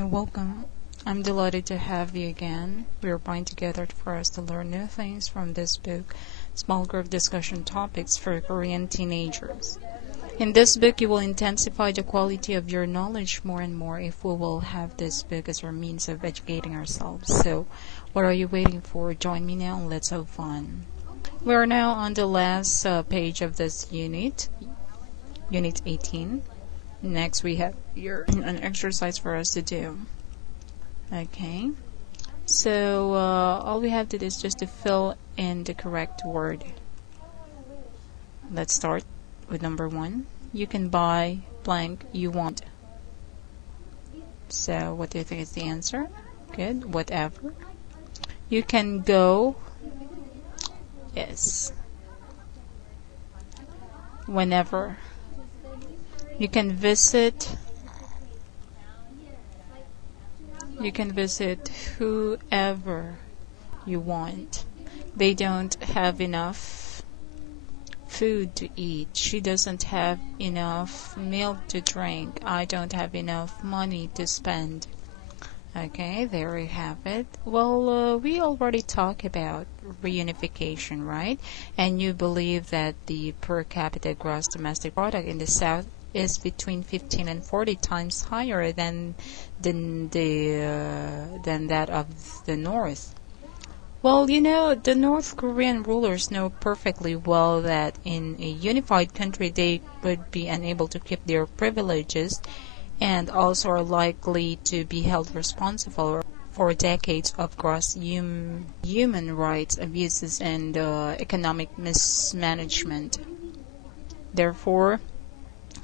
Welcome. I'm delighted to have you again. We are bind together for us to learn new things from this book, Small Group Discussion Topics for Korean Teenagers. In this book, you will intensify the quality of your knowledge more and more if we will have this book as our means of educating ourselves. So, what are you waiting for? Join me now and let's have fun. We are now on the last page of this unit, Unit 18. Next, we have here an exercise for us to do. Okay, so all we have to do is just to fill in the correct word. Let's start with number 1. You can buy blank you want. So what do you think is the answer? Good, whatever. You can go, yes, whenever. You can visit whoever you want. They don't have enough food to eat. She doesn't have enough milk to drink. I don't have enough money to spend. Okay, there we have it. Well, we already talked about reunification, right? And you believe that the per capita gross domestic product in the South is between 15 and 40 times higher than that of the North. Well, the North Korean rulers know perfectly well that in a unified country they would be unable to keep their privileges and also are likely to be held responsible for decades of gross human rights abuses and economic mismanagement. Therefore,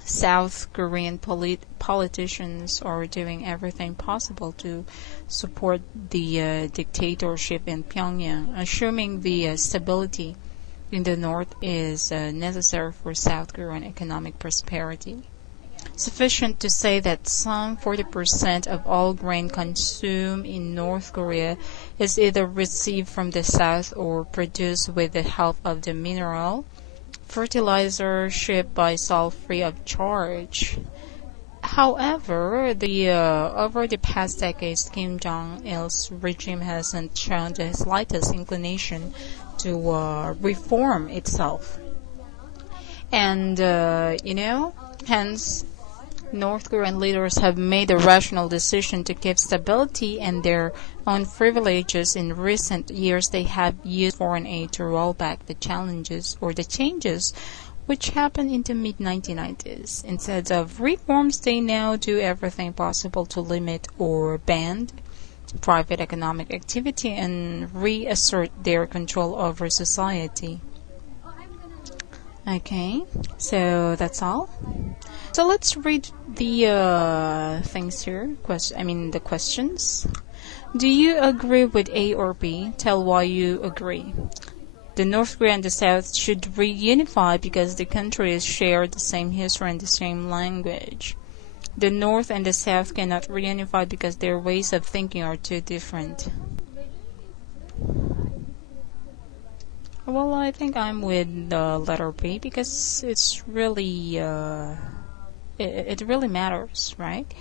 South Korean politicians are doing everything possible to support the dictatorship in Pyongyang, assuming the stability in the North is necessary for South Korean economic prosperity. Sufficient to say that some 40% of all grain consumed in North Korea is either received from the South or produced with the help of the mineral fertilizer shipped by salt free of charge. However, over the past decades, Kim Jong-il's regime hasn't shown the slightest inclination to reform itself. And, hence, North Korean leaders have made a rational decision to keep stability and their own privileges. In recent years, they have used foreign aid to roll back the challenges or the changes which happened in the mid-1990s. Instead of reforms, they now do everything possible to limit or ban private economic activity and reassert their control over society. Okay, so that's all. So let's read the things here. The questions. Do you agree with A or B? Tell why you agree. The North Korea and the South should reunify because the countries share the same history and the same language. The North and the South cannot reunify because their ways of thinking are too different. Well, I think I'm with the letter B because it's really it really matters, right?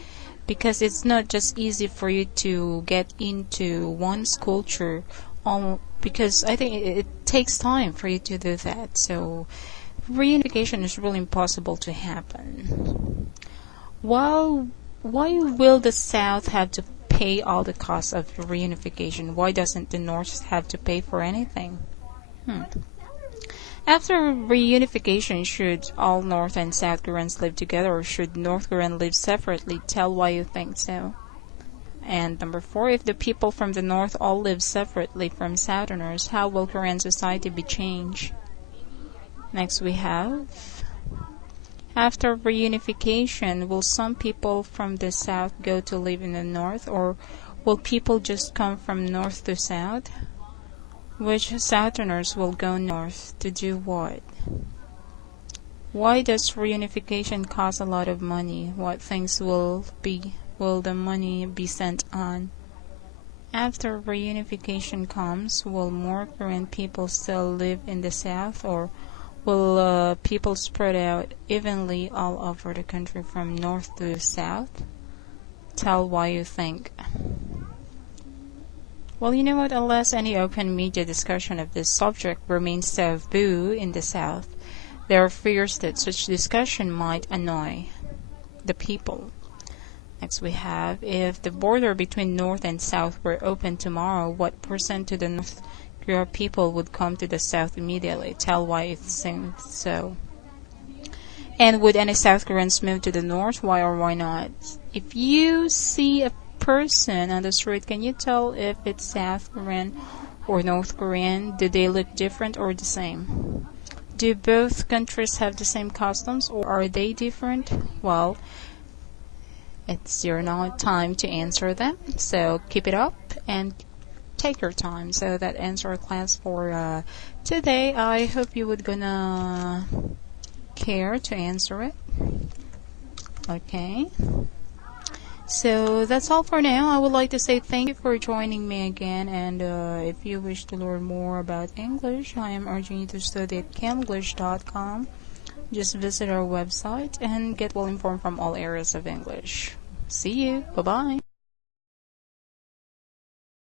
Because it's not just easy for you to get into one's culture, because I think it takes time for you to do that. So reunification is really impossible to happen. Why will the South have to pay all the costs of reunification? Why doesn't the North have to pay for anything? After reunification, should all North and South Koreans live together or should North Koreans live separately? Tell why you think so. And number 4, if the people from the North all live separately from Southerners, how will Korean society be changed? Next we have, after reunification, will some people from the South go to live in the North or will people just come from North to South? Which Southerners will go north to do what? Why does reunification cost a lot of money? What things will the money be spent on? After reunification comes, will more Korean people still live in the South or will people spread out evenly all over the country from north to south? Tell why you think. Well, you know what? Unless any open media discussion of this subject remains taboo in the South, there are fears that such discussion might annoy the people. Next we have, if the border between North and South were open tomorrow, what percent to the North Korea people would come to the South immediately? Tell why it seems so. And would any South Koreans move to the North? Why or why not? If you see a person on the street, can you tell if it's South Korean or North Korean? Do they look different or the same? Do both countries have the same customs or are they different? Well, it's your now time to answer them. So keep it up and take your time. So that ends our class for today. I hope you would gonna care to answer it. Okay. So that's all for now. I would like to say thank you for joining me again, and if you wish to learn more about English, I am urging you to study at Camglish.com. Just visit our website and get well informed from all areas of English. See you. Bye-bye.